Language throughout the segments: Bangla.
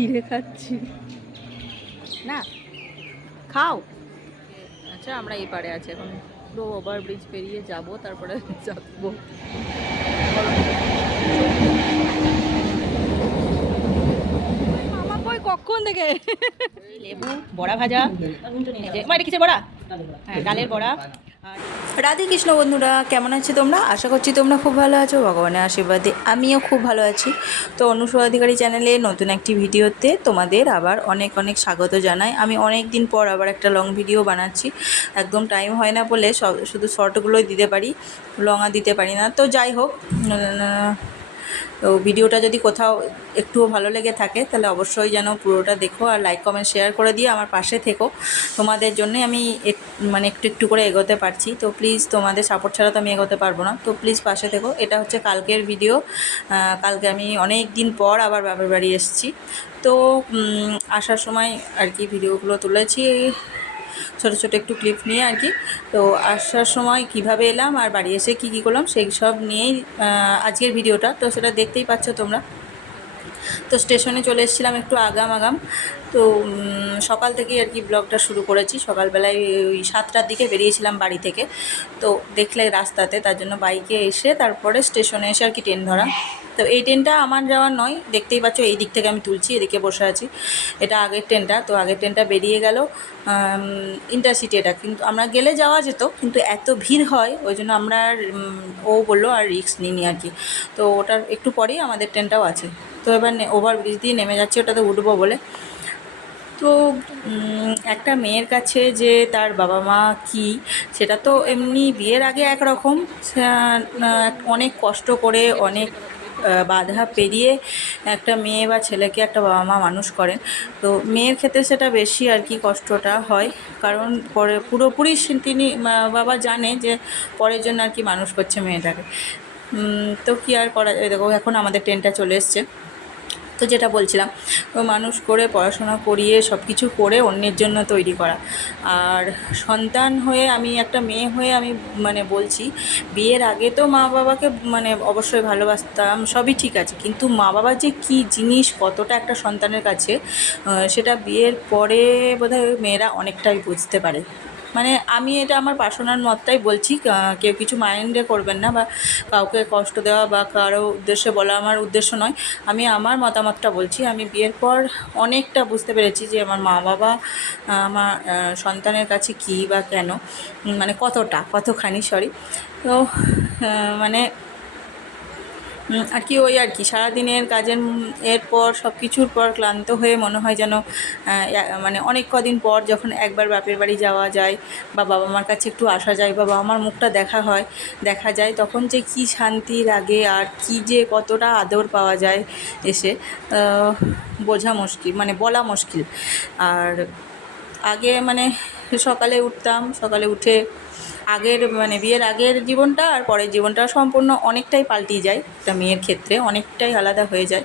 চিড়ে খাচ্ছি না, খাও। আচ্ছা আমরা এই পারে আছি এখন, পুরো ওভারব্রিজ পেরিয়ে যাব, তারপরে যাবো। আমার কই কখন থেকে লেবু, বড়া ভাজা, মানে কিসের বড়া? হ্যাঁ, ডালের বড়া। রাধে কৃষ্ণ বন্ধুরা, কেমন আছো তোমরা? আশা করছি তোমরা খুব ভালো আছো, ভগবানের আশীর্বাদে আমিও খুব ভালো আছি। তো অনুসূয়া অধিকারী চ্যানেলে নতুন একটি ভিডিওতে তোমাদের আবার অনেক অনেক স্বাগত জানাই। আমি অনেক দিন পর আবার একটা লং ভিডিও বানাচ্ছি, একদম টাইম হয় না বলে শুধু শর্টগুলোই দিতে পারি, লং আর দিতে পারি না। তো যাই হোক, তো ভিডিওটা যদি কোথাও একটুও ভালো লেগে থাকে তাহলে অবশ্যই যেন পুরোটা দেখো, আর লাইক কমেন্ট শেয়ার করে দিয়ে আমার পাশে থেকো। তোমাদের জন্যই আমি মানে একটু একটু করে এগোতে পারছি। তো প্লিজ, তোমাদের সাপোর্ট ছাড়া তো আমি এগোতে পারবো না, তো প্লিজ পাশে থেকো। এটা হচ্ছে কালকের ভিডিও। কালকে আমি অনেক দিন পর আবার বাপের বাড়ি এসেছি। তো আসার সময় আর কি ভিডিওগুলো তুলেছি, ছোটো ছোটো একটু ক্লিপ নিয়ে আর কি। তো আসার সময় কিভাবে এলাম আর বাড়ি এসে কী কী করলাম সেই সব নিয়েই আজকের ভিডিওটা। তো সেটা দেখতেই পাচ্ছ তোমরা। তো স্টেশনে চলে এসেছিলাম একটু আগাম। তো সকাল থেকেই আর কি ব্লগটা শুরু করেছি। সকালবেলায় ওই 7টার দিকে বেরিয়েছিলাম বাড়ি থেকে। তো দেখলে রাস্তাতে, তার জন্য বাইকে এসে তারপরে স্টেশনে এসে আর কি ট্রেন ধরা। তো এই ট্রেনটা আমার যাওয়ার নয়, দেখতেই পাচ্ছ এই দিক থেকে আমি তুলছি, এদিকে বসে আছি। এটা আগের ট্রেনটা। তো আগের ট্রেনটা বেরিয়ে গেল ইন্টারসিটি। এটা কিন্তু আমরা গেলে যাওয়া যেত, কিন্তু এত ভিড় হয় ওই জন্য আমরা ও বললো আর রিস্ক নিইনি আর কি। তো ওটার একটু পরেই আমাদের ট্রেনটাও আছে। তো এবার ওভারব্রিজ দিয়ে নেমে যাচ্ছি ওটাতে উঠবো বলে। তো একটা মেয়ের কাছে যে তার বাবা মা কী, সেটা তো এমনি বিয়ের আগে একরকম, অনেক কষ্ট করে অনেক বাধা পেরিয়ে একটা মেয়ে বা ছেলেকে একটা বাবা মা মানুষ করেন। তো মেয়ের ক্ষেত্রে সেটা বেশি আর কি কষ্টটা হয়, কারণ পরে পুরোপুরি তিনি বাবা জানে যে পরের জন্য আর কি মানুষ করছে মেয়েটাকে। তো কী আর করা যায়। দেখো এখন আমাদের ট্রেনটা চলে এসছে। তো যেটা বলছিলাম, তো মানুষ করে পড়াশোনা করিয়ে সব কিছু করে অন্যের জন্য তৈরি করা। আর সন্তান হয়ে, আমি একটা মেয়ে হয়ে আমি মানে বলছি, বিয়ের আগে তো মা বাবাকে মানে অবশ্যই ভালোবাসতাম, সবই ঠিক আছে, কিন্তু মা বাবা যে কী জিনিস, কতটা একটা সন্তানের কাছে, সেটা বিয়ের পরে বোধহয় মেয়েরা অনেকটাই বুঝতে পারে। মানে আমি এটা আমার পার্সোনাল মতটাই বলছি, কেউ কিছু মাইন্ডে করবেন না, বা কাউকে কষ্ট দেওয়া বা কারো উদ্দেশ্যে বলা আমার উদ্দেশ্য নয়। আমি আমার মতামতটা বলছি। আমি বিয়ের পর অনেকটা বুঝতে পেরেছি যে আমার মা বাবা আমার সন্তানের কাছে কী বা কেন, মানে কতখানি তো মানে আর কি, ওই আর কি সারাদিনের কাজের এরপর সব কিছুর পর ক্লান্ত হয়ে মনে হয় যেন মানে অনেক কদিন পর যখন একবার বাপের বাড়ি যাওয়া যায়, বা বাবা মার কাছে একটু আসা যায়, বা বাবা মার মুখটা দেখা যায়, তখন যে কি শান্তি লাগে, আর কি যে কতটা আদর পাওয়া যায় এসে, বোঝা মুশকিল, মানে বলা মুশকিল। আর আগে মানে সকালে উঠতাম, সকালে উঠে আগের মানে বিয়ের আগের জীবনটা আর পরের জীবনটা সম্পূর্ণ অনেকটাই পাল্টিয়ে যায়, একটা মেয়ের ক্ষেত্রে অনেকটাই আলাদা হয়ে যায়।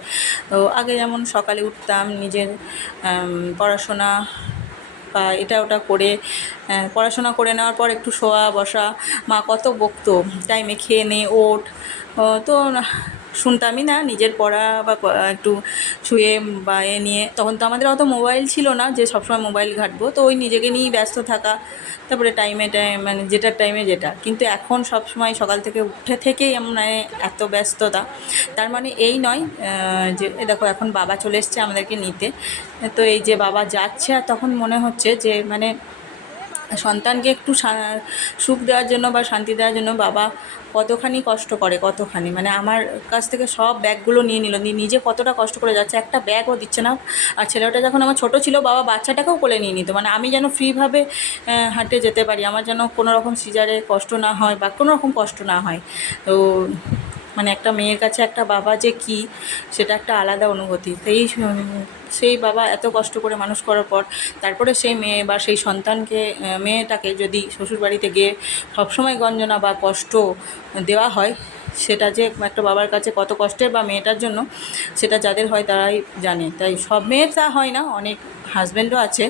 তো আগে যেমন সকালে উঠতাম, নিজের পড়াশোনা বা এটা ওটা করে, পড়াশোনা করে নেওয়ার পর একটু শোয়া বসা, মা কত বকতো, টাইমে খেয়ে নে ওঠ। তো শুনতামই না, নিজের পড়া বা একটু শুয়ে বা নিয়ে। তখন তো আমাদের অত মোবাইল ছিল না যে সবসময় মোবাইল ঘাঁটবো, তো ওই নিজেকে নিয়েই ব্যস্ত থাকা, তারপরে টাইমে মানে যেটার টাইমে যেটা। কিন্তু এখন সব সময় সকাল থেকে উঠে থেকেই মানে এত ব্যস্ততা। তার মানে এই নয় যে দেখো এখন বাবা চলে এসছে আমাদেরকে নিতে। তো এই যে বাবা যাচ্ছে, আর তখন মনে হচ্ছে যে মানে সন্তানকে একটু সুখ দেওয়ার জন্য বা শান্তি দেওয়ার জন্য বাবা কতখানি কষ্ট করে, কতখানি মানে আমার কাছ থেকে সব ব্যাগগুলো নিয়ে নিল, নিজে কতটা কষ্ট করে যাচ্ছে, একটা ব্যাগও দিচ্ছে না। আর ছেলেটা যখন আমার ছোটো ছিল, বাবা বাচ্চাটাকেও কোলে নিয়ে নিত, মানে আমি যেন ফ্রিভাবে হাঁটে যেতে পারি, আমার যেন কোনো রকম সিজারে কষ্ট না হয় বা কোনো রকম কষ্ট না হয়। তো মানে একটা মেয়ের কাছে একটা বাবা যে কী, সেটা একটা আলাদা অনুভূতি। সেই বাবা এত কষ্ট করে মানুষ করার পর তারপরে সেই মেয়ে বা সেই সন্তানকে, মেয়েটাকে যদি শ্বশুরবাড়িতে গিয়ে সবসময় গঞ্জনা বা কষ্ট দেওয়া হয়, সেটা যে একটা বাবার কাছে কত কষ্টের বা মেয়েটার জন্য, সেটা যাদের হয় তারাই জানে। তাই সব মেয়ের তা হয় না, অনেক হাজব্যান্ডও আছে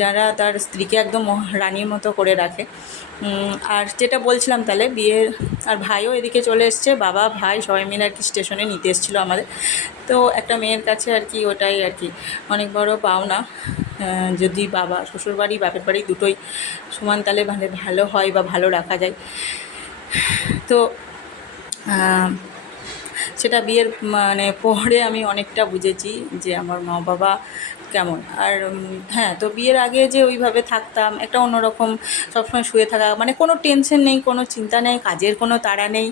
যারা তার স্ত্রীকে একদম রানীর মতো করে রাখে। আর যেটা বলছিলাম, তাহলে বিয়ের আর ভাইও এদিকে চলে এসছে, বাবা ভাই সবাই মিলে আর কি স্টেশনে নিতে এসেছিলো আমাদের। তো একটা মেয়ের কাছে আর কি ওটাই আর কি অনেক বড় পাওনা। যদি বাবা শ্বশুরবাড়ি বাপের বাড়ি দুটোই সমান তালে ভালো হয় বা ভালো রাখা যায়। তো সেটা বিয়ের মানে পরে আমি অনেকটা বুঝেছি যে আমার মা বাবা কেমন। আর হ্যাঁ, তো বিয়ের আগে যে ওইভাবে থাকতাম, একটা অন্যরকম সবসময় শুয়ে থাকা, মানে কোনো টেনশন নেই, কোনো চিন্তা নেই, কাজের কোনো তাড়া নেই।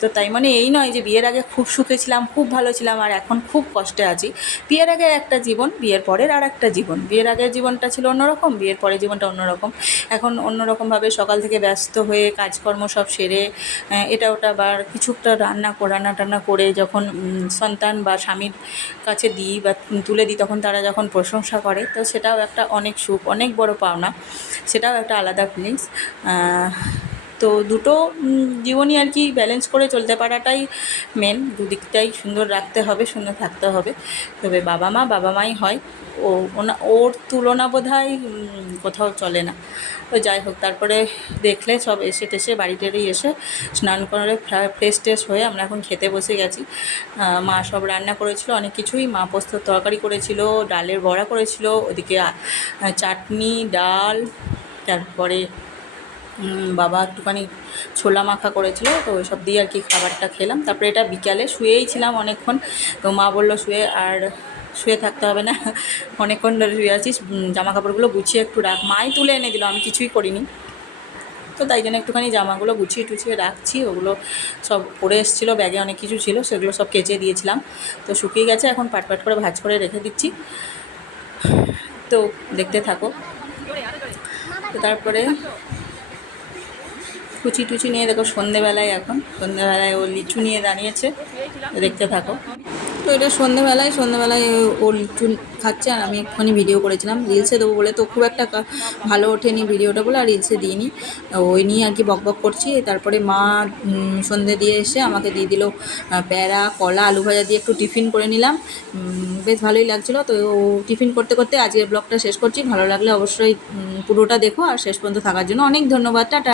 তো তাই মানে এই নয় যে বিয়ের আগে খুব সুখে ছিলাম, খুব ভালো ছিলাম আর এখন খুব কষ্টে আছি। বিয়ের আগের একটা জীবন, বিয়ের পরের আর একটা জীবন। বিয়ের আগের জীবনটা ছিল অন্যরকম, বিয়ের পরের জীবনটা অন্যরকম। এখন অন্যরকমভাবে সকাল থেকে ব্যস্ত হয়ে কাজকর্ম সব সেরে এটা ওটা বা কিছু একটা রান্না টান্না করে যখন সন্তান বা স্বামীর কাছে দিই বা তুলে দিই, তখন তারা যখন প্রশংসা করে, তো সেটাও একটা অনেক সুখ, অনেক বড় পাওনা। সেটাও একটা আলাদা ফিলিংস। তো দুটো জীবনই আর কি ব্যালেন্স করে চলতে পারাটাই মেন। দুদিকটাই সুন্দর রাখতে হবে, সুন্দর থাকতে হবে। তবে বাবা মাই হয়, ওর তুলনা বোধহয় কোথাও চলে না। তো যাই হোক, তারপরে দেখলে সব এসে টেসে বাড়ি টেড়ে এসে স্নান করে ফ্রেশ ট্রেশ হয়ে আমরা এখন খেতে বসে গেছি। মা সব রান্না করেছিল অনেক কিছুই, মা পোস্তর তরকারি করেছিল, ডালের বড়া করেছিল, ওদিকে চাটনি, ডাল, তারপরে বাবা একটুখানি ছোলা মাখা করেছিল। তো ওই সব দিয়ে আর কি খাবারটা খেলাম। তারপরে এটা বিকালে শুয়েই ছিলাম অনেকক্ষণ। তো মা বললো শুয়ে থাকতে হবে না, অনেকক্ষণ ধরে শুয়ে আছিস, জামা কাপড়গুলো গুছিয়ে একটু রাখ। মাই তুলে এনে দিল, আমি কিছুই করিনি। তো তাই জন্য একটুখানি জামাগুলো গুছিয়ে টুছিয়ে রাখছি। ওগুলো সব পরে এসেছিলো, ব্যাগে অনেক কিছু ছিল, সেগুলো সব কেচে দিয়েছিলাম। তো শুকিয়ে গেছে, এখন পাট করে ভাঁজ করে রেখে দিচ্ছি। তো দেখতে থাকো। তো তারপরে কুচি টুচি নিয়ে দেখো, সন্ধেবেলায় ও লিচু নিয়ে দাঁড়িয়েছে, দেখতে থাকো। তো এটা সন্ধেবেলায় ও লিচু খাচ্ছে আর আমি একটুখানি ভিডিও করেছিলাম রিলসে দেবো বলে। তো খুব একটা ভালো ওঠেনি ভিডিওটা বলে আর রিলসে দিইনি, ওই নিয়ে আর কি বকবক করছি। তারপরে মা সন্ধে দিয়ে এসে আমাকে দিয়ে দিল প্যারা, কলা, আলু ভাজা দিয়ে একটু টিফিন করে নিলাম। বেশ ভালোই লাগছিলো। তো টিফিন করতে করতে আজকের ব্লগটা শেষ করছি। ভালো লাগলে অবশ্যই পুরোটা দেখো আর শেষ পর্যন্ত থাকার জন্য অনেক ধন্যবাদ। টাটা।